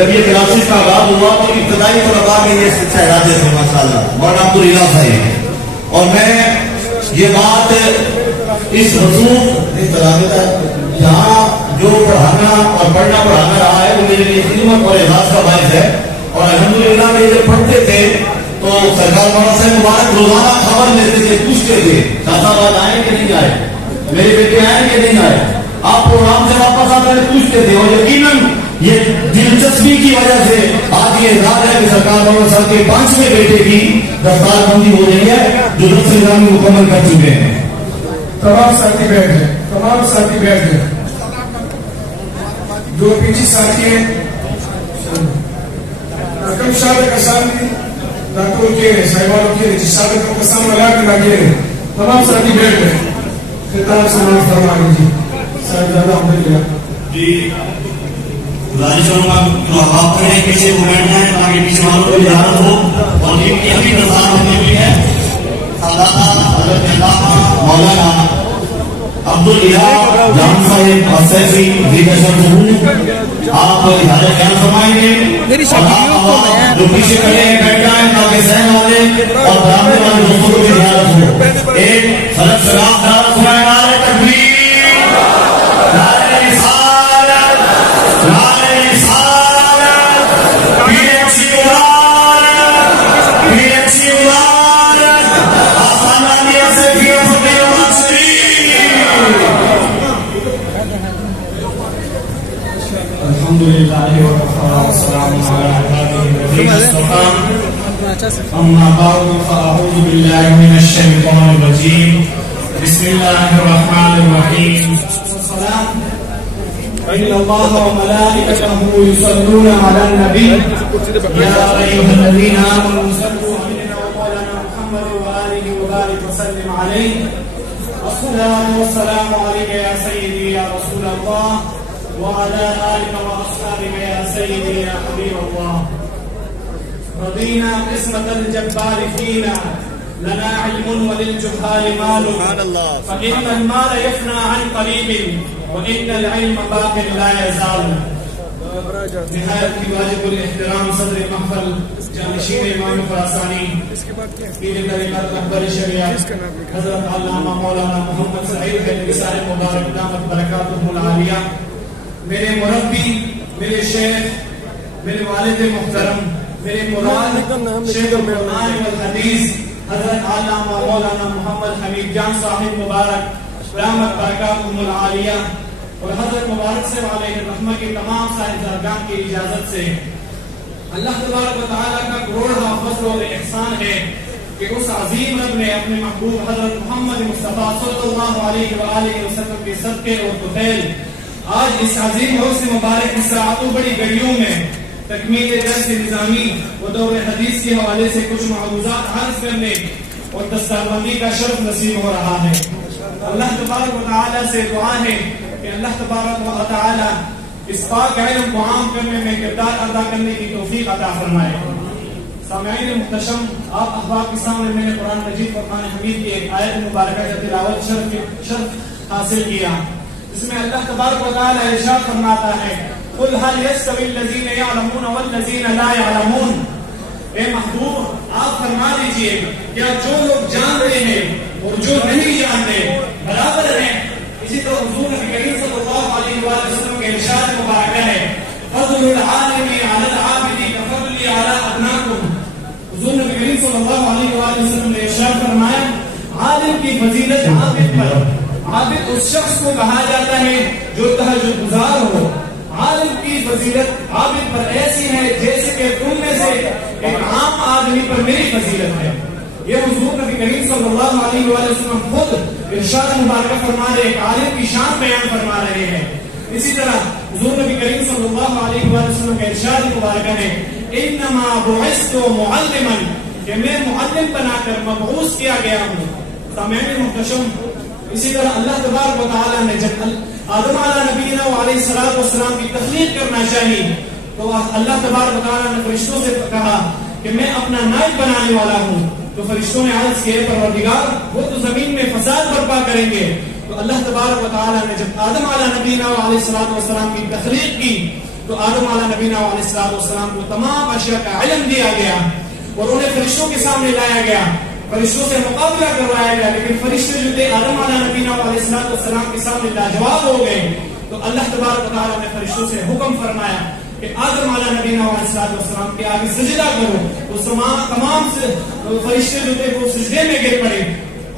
جب یہ کلاسز کا آغاز ہوا تو ابتدائی طلباء کے یہ شہزادے تھے ماشاءاللہ مولانا عبداللہ صاحب، اور میں یہ بات اس حضور یہاں جو پڑھانا اور پڑھانا رہا ہے وہ میرے لیے خدمت اور اعزاز کا باعث ہے. اور الحمدللہ میں جب پڑھتے تھے تو سرکار مولانا صاحب مبارک روزانہ خبر لیتے تھے، پوچھتے تھے چاچا بات آئے کہ نہیں آئے، میرے بیٹے آئے کہ نہیں آئے. آپ پروگرام سے واپس آتے ہیں پوچھتے تھے، اور یقیناً یہ دلچسپی کی وجہ سے آج یہ اعزاز ہے کہ سرکار مولانا صاحب کے 5ویں بیٹے کی دستار بندی ہو رہی ہے جو 10 نظامی مکمل کر چکے ہیں. تمام ساتھی بیٹھ گئے، تمام ساتھی بیٹھ گئے. جو پیچھے ساتھی ہیں رقم شاید کسانی ڈاکٹر کے صاحبانوں کے جس شاید کو کسان لگا کے لگے ہیں. تمام ساتھی بیٹھ گئے. خطاب سماعت فرما لیجیے. صاحبزادہ عبداللہ جی گزارش کروں گا جو احباب کھڑے ہیں پیچھے کو بیٹھ جائیں تاکہ پیچھے والوں کو اجازت ہو. اور جن کی ابھی نظار ہونے ہوئی ہے حضرت علامہ مولانا عبداللہ جان صاحب السیفی آپ اجازت بیان فرمائیں گے، اور آپ جو پیچھے کھڑے ہیں بیٹھ جائیں تاکہ سہن والے اور برامنے والے دوستوں کو بھی اجازت ہو. ایک حضرت سلام دار سنائے نعرہ تکبیر، نعرہ رسالت، نعرہ رسالت، PMC مبارک، PMC مبارک، آسانیہ سے بھی فتح و نصری. الحمدللہ والسلام علی عباده الذین اصطفى اما بعد فاعوذ باللہ من الشیطان الرجیم بسم اللہ الرحمن الرحیم. ان اللہ وملائکته یصلون علی النبی یا ایھا الذین آمنوا صلوا علیہ وعلی محمد وآلہ وبارک وسلم علیہ. الصلاۃ والسلام علیک یا سیدی یا رسول اللہ وعلى آلك وأصحابك يا سيدي يا حبيب الله. رضينا قسمة الجبار فينا لنا علم وللجهال مال فإن المال يفنى عن قريب وإن العلم باق لا يزال. نهاية واجب الاحترام صدر محفل جانشین امام خراسانی پیر طریقت رہبر شریعت حضرت علامہ مولانا محمد سعید حیدری صاحب مبارک دامت برکاتہ العالیہ، میرے مربی، میرے شیخ، میرے والد محترم، میرے مراد شیخ القرآن والحدیث حضرت علامہ مولانا محمد حمید جان صاحب مبارک دامت برکاتہ العالیہ، اور حضرت مبارک سے علیہ الرحمہ کی تمام صاحبزادگان کی اجازت سے اللہ تبارک و تعالیٰ کا کروڑا فضل اور احسان ہے کہ اس عظیم رب نے اپنے محبوب حضرت محمد مصطفیٰ صلی اللہ علیہ وآلہ وسلم کے صدقے اور طفیل آج اس عظیم حوض مبارک کی ساعتوں بڑی گھڑیوں میں تکمیل درس نظامی و دور حدیث کے حوالے سے کچھ معروضات عرض کرنے اور دستاربندی کا شرف نصیب ہو رہا ہے. اللہ تبارک و تعالیٰ سے دعا ہے کہ اللہ تبارک و تعالیٰ اس پاک علم کو عام کرنے میں کردار ادا کرنے کی توفیق عطا فرمائے. سامعین محتشم، آپ احباب کے سامنے میں نے قرآن مجید فرقان حمید کی ایک آیت مبارکہ کا تلاوت شرف حاصل کیا، جس میں اللہ تبارک و تعالیٰ ارشاد فرماتا ہے قل هل يستوي الذين يعلمون والذين لا يعلمون. اے محبوب آپ فرما دیجئے کیا جو لوگ جانتے ہیں اور جو نہیں جانتے برابر ہیں. اسی طرح حضور نبی کریم صلی اللہ علیہ وآلہ وسلم کے ارشاد مبارکہ ہے فضل العالم علی العابد کفضلی علی ادناکم. حضور نبی کریم صلی اللہ علیہ وآلہ وسلم نے ارشاد فرمایا عالم کی فضیلت عابد پر، عابد اس شخص کو کہا جاتا ہے جو تہجد گزار ہو. عالم کی فضیلت عابد پر ایسی ہے جیسے کہ تم میں سے ایک عام آدمی پر میری فضیلت ہے. یہ حضور نبی کریم صلی اللہ علیہ وآلہ وسلم خود ارشاد مبارکہ فرما رہے، ایک عالم کی شان بیان فرما رہے ہیں. اسی طرح حضور نبی کریم صلی اللہ علیہ وآلہ وسلم کا ارشاد مبارکہ ہے انما بعثت معلما، کہ میں معلم بنا کر مبعوث کیا گیا ہوں. سامعین محتشم، اسی طرح اللہ تبارک و تعالیٰ نے جب آدم علیہ نبینا علیہ الصلوۃ والسلام کی تخلیق کرنا چاہیے تو اللہ تبارک و تعالیٰ نے فرشتوں سے کہا کہ میں اپنا نائب بنانے والا ہوں. تو فرشتوں نے عرض کیا پروردگار وہ تو زمین میں فساد برپا کریں گے. تو اللہ تبارک و تعالیٰ نے جب آدم علیہ نبینا علیہ الصلوۃ والسلام کی تخلیق کی تو آدم علیہ نبینا علیہ السلام کو تمام اشیاء کا علم دیا گیا اور انہیں فرشتوں کے سامنے لایا گیا، فرشتوں سے مقابلہ کروایا گیا، لیکن فرشتے جو تھے آدم علیہ نبینا علیہ السلام کے سامنے لاجواب ہو گئے. تو اللہ تبارک و تعالیٰ نے فرشتوں سے حکم فرمایا کہ آدم علیہ نبینا علیہ السلام کے آگے سجدہ کرو. تو تمام فرشتے جو تھے وہ سجدے میں گر پڑے.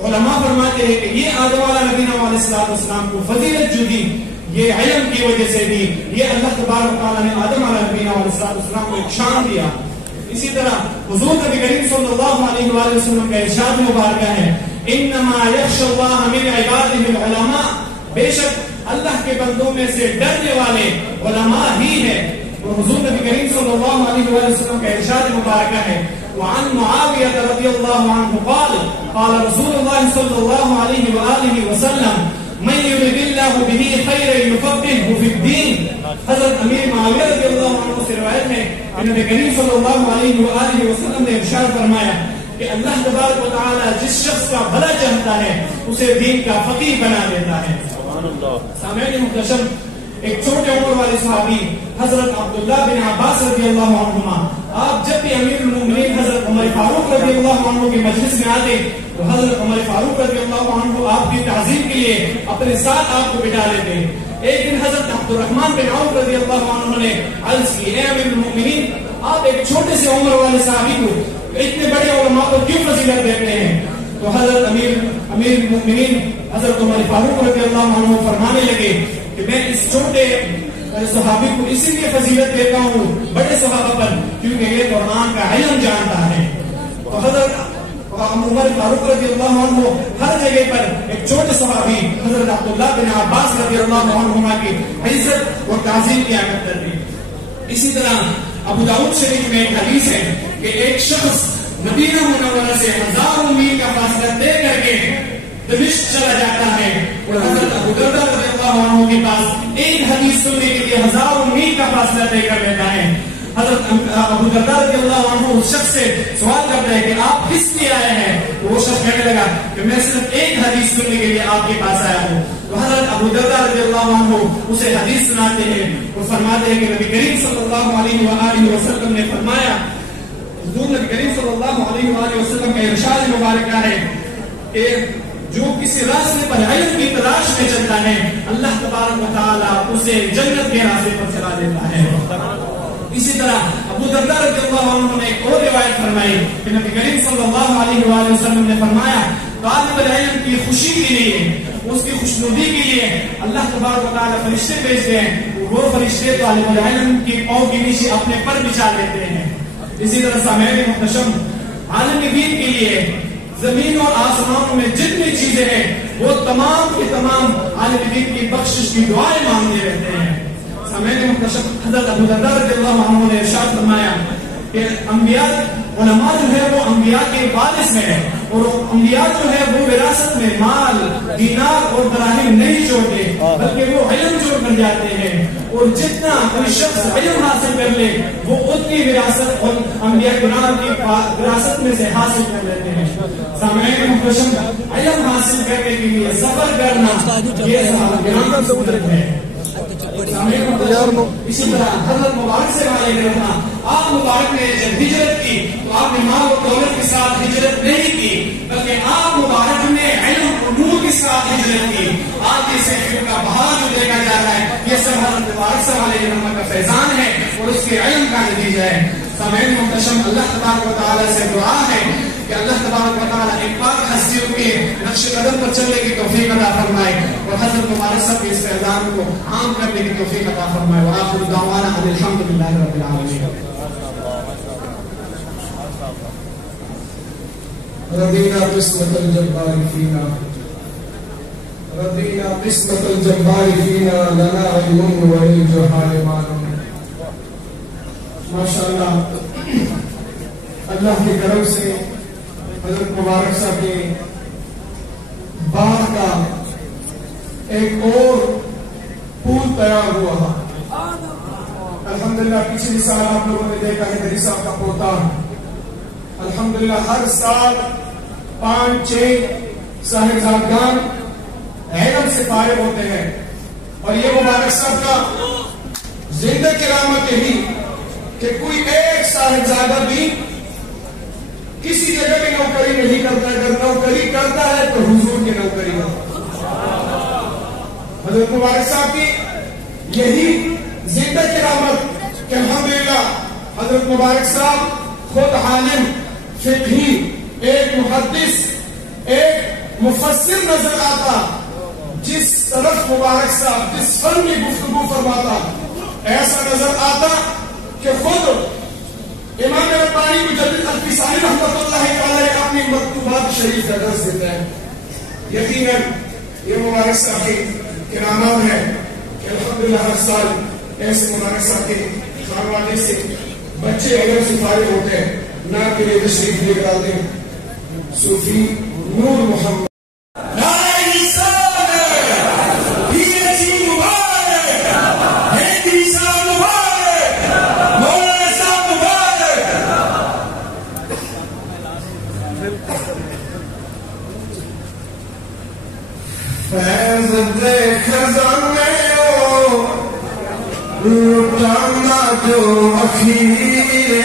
علماء فرماتے ہیں کہ یہ آدم علیہ نبینا علیہ السلام کو فضیلت جو دی یہ علم کی وجہ سے دی. یہ اللہ تبارک و تعالیٰ نے آدم علیہ نبینا علیہ السلام کو ایک شان دیا. اسی طرح حضور نبی کریم صلی اللہ علیہ وآلہ وسلم کا ارشاد مبارکہ ہے انما یخشى اللہ من عباده العلماء، بے شک اللہ کے بندوں میں سے ڈرنے والے علماء ہی ہیں. اور حضور نبی کریم صلی اللہ علیہ وآلہ وسلم کا ارشاد مبارکہ ہے وعن معاویہ رضی اللہ عنہ قال قال رسول اللہ صلی اللہ علیہ وآلہ وسلم من يرد اللہ به خیرا یفقهه فی الدین. حضرت امیر معاویہ رضی اللہ عنہ سے روایت ہے کہ نبی کریم صلی اللہ علیہ وآلہ وسلم نے ارشاد فرمایا کہ اللہ تبارک و تعالی جس شخص کا بھلا چاہتا ہے اسے دین کا فقیہ بنا دیتا ہے. سبحان اللہ. سامعین محترم، ایک چھوٹے عمر والے صحابی حضرت عبداللہ بن عباس رضی اللہ عنہما، آپ جب بھی امیر المومنین حضرت عمر فاروق رضی اللہ عنہ کی مجلس میں آتے تو حضرت عمر فاروق رضی اللہ عنہ آپ کی تعظیم کے لیے اپنے ساتھ آپ کو بٹھا لیتے. ایک دن حضرت عبد الرحمن بن عوف رضی اللہ عنہ نے عرض کی اے امیر المومنین، آپ ایک چھوٹے سے عمر والے صحابی کو اتنے بڑے علماء کو کیوں فضیلت دیتے ہیں؟ تو حضرت امیر المومنین حضرت عمر فاروق رضی اللہ عنہ فرمانے لگے کہ میں اس چھوٹے صحابی کو اسی لیے فضیلت دیتا ہوں بڑے صحابہ پر کیونکہ یہ قرآن کا علم جانتا ہے. تو حضرت عمر فاروق رضی اللہ عنہ ہر جگہ پر ایک چھوٹے صحابی حضرت عبداللہ بن عباس رضی اللہ عنہما کی عزت اور تعظیم کیا کرتے تھے. اسی طرح ابو داؤد شریف میں ایک حدیث ہے کہ ایک شخص مدینہ منورہ سے 1000 میل کا فاصلہ طے کر کے دمشق چلا جاتا ہے اور حضرت ابو دردہ رضی اللہ عنہ کے پاس ایک حدیث سننے کے لیے 1000 میل کا فاصلہ طے کر لیتا ہے. حضرت ابو دردہ رضی اللہ عنہ اس شخص سے سوال کرتا ہے کہ آپ کس لیے آئے ہیں؟ تو وہ شخص کہنے لگا کہ میں صرف ایک حدیث سننے کے لیے آپ کے پاس آیا ہوں. تو حضرت ابو دردہ رضی اللہ عنہ اسے حدیث سناتے ہیں اور فرماتے ہیں کہ نبی کریم صلی اللہ علیہ وآلہ وسلم نے فرمایا، حضور نبی کریم صلی اللہ علیہ وآلہ وسلم کا ارشاد مبارکہ ہے کہ جو کسی راستے پر علم کی تلاش میں چلتا ہے اللہ تبارک و تعالیٰ اسے جنت کے راستے پر چلا دیتا ہے. اسی طرح ابو دردہ رضی اللہ عنہ نے ایک اور روایت فرمائی کہ نبی کریم صلی اللہ علیہ وآلہ وسلم نے فرمایا طالب العلم کی خوشی کے لیے، اس کی خوشنودی کے لیے اللہ تبارک و تعالیٰ فرشتے بھیجتے ہیں، وہ فرشتے طالب العلم کی پاؤں کے نیچے اپنے پر بچھا دیتے ہیں. اسی طرح سامعین محترم، عالم دین کے لیے زمین اور آسمانوں میں جتنی چیزیں ہیں وہ تمام کے تمام عالم دین کی بخشش کی دعائیں مانگتے رہتے ہیں. سامعین محترم، حضرت ابو دردہ رضی اللہ عنہ نے ارشاد فرمایا کہ انبیاء علماء جو ہے وہ انبیاء کے وارث میں ہے اور انبیاء جو ہے وہ وراثت میں مال، دینار اور دراہم نہیں چھوڑتے بلکہ وہ علم چھوڑ کر جاتے ہیں. اور جتنا کوئی شخص علم حاصل کر لے وہ اتنی وراثت اور انبیاء کرام کی وراثت میں سے حاصل کر لیتے ہیں. سامعین محترم، علم حاصل کرنے کے لیے صبر کرنا یہ صحابہ کرام کی ضرورت ہے. اسی طرح حضرت مبارک سے مانے گئے تھا، آپ مبارک نے جب ہجرت کی تو آپ نے مال و دولت کے ساتھ ہجرت نہیں کی بلکہ آپ مبارک نے علم و نور کے ساتھ ہجرت کی. آج اس علم کا بہار جو دیکھا جا رہا ہے یہ سب حضرت مبارک سے مانے گئے کا فیضان ہے اور اس کے علم کا نتیجہ ہے. سامعین محترم، اللہ تبارک و تعالیٰ سے دعا ہے کہ اللہ تبارک و تعالیٰ ایک پاک ہستیوں کے نقش قدم پر چلنے کی توفیق عطا فرمائے اور حضرت مبارک صاحب کے اس فیضان کو عام کرنے کی توفیق عطا فرمائے. وآخر دعوانا ان الحمد للہ رب العالمین. رضینا قسمت الجبار فینا، رضینا قسمت الجبار فینا، لنا علم وللجہال معلوم. ماشاءاللہ، اللہ کے کرم سے حضرت مبارک صاحب کے باغ کا ایک اور پھول تیار ہوا. الحمدللہ پچھلے سال آپ لوگوں نے دیکھا ہے دری صاحب کا پوتا الحمدللہ ہر سال 5-6 صاحبزادگان علم سے فارغ ہوتے ہیں اور یہ مبارک صاحب کا زندہ کرامت یہی کہ کوئی ایک صاحبزادہ بھی کسی جگہ بھی نوکری نہیں کرتا، اگر نوکری کرتا ہے تو حضور کی نوکری کرتا ہے۔ حضرت مبارک صاحب کی یہی زندہ کرامت کہ الحمدللہ حضرت مبارک صاحب خود عالم، فقہی، ایک محدث، ایک مفسر نظر آتا، جس طرف مبارک صاحب جس فن میں گفتگو فرماتا ایسا نظر آتا کہ خود امام ربانی مجدد الفسانی رحمۃ اللہ علیہ اپنی مکتوبات شریف کا درس دیتے ہیں۔ یقیناً یہ مبارک صاحب کی کرامات ہے کہ الحمدللہ ہر سال ایسے مبارک صاحب کے خانوانے سے بچے علم سے فارغ ہوتے ہیں، نام کے لیے تشریف لے کر آتے ہیں۔ صوفی نور محمد فیض دے خزانے لٹانا جو اخیرے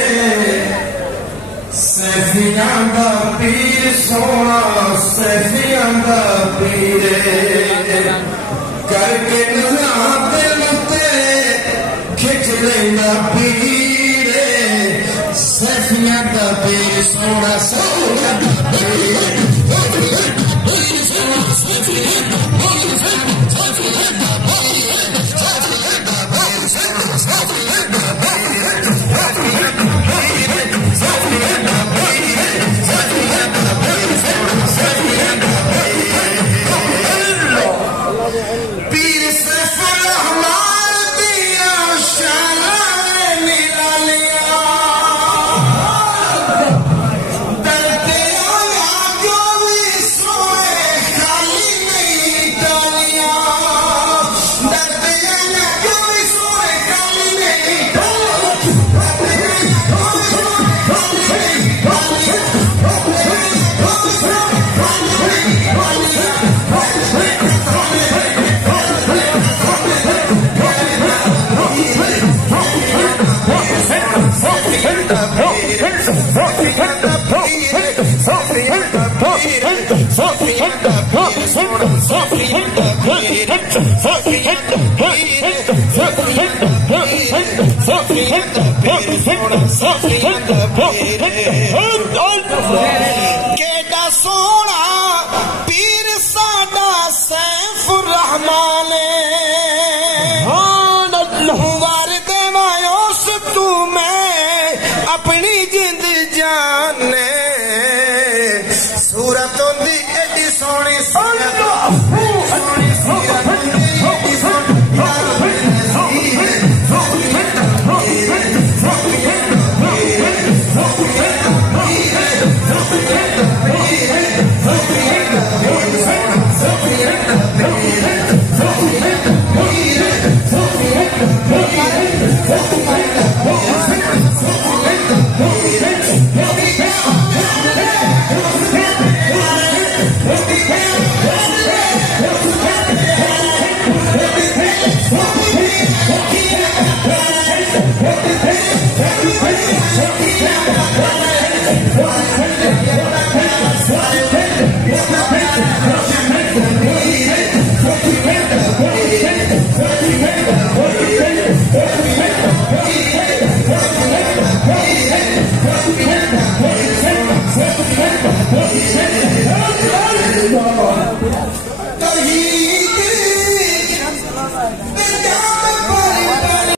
سیفیاں دا پیر سونا سیفیاں دا پیرے کر کے نظام دل تے کھچ لینا پیرے سیفیاں دا پیر سونا سیفیاں دا پیرے کیڈا سونا پیر ساڈا سیف الرحمان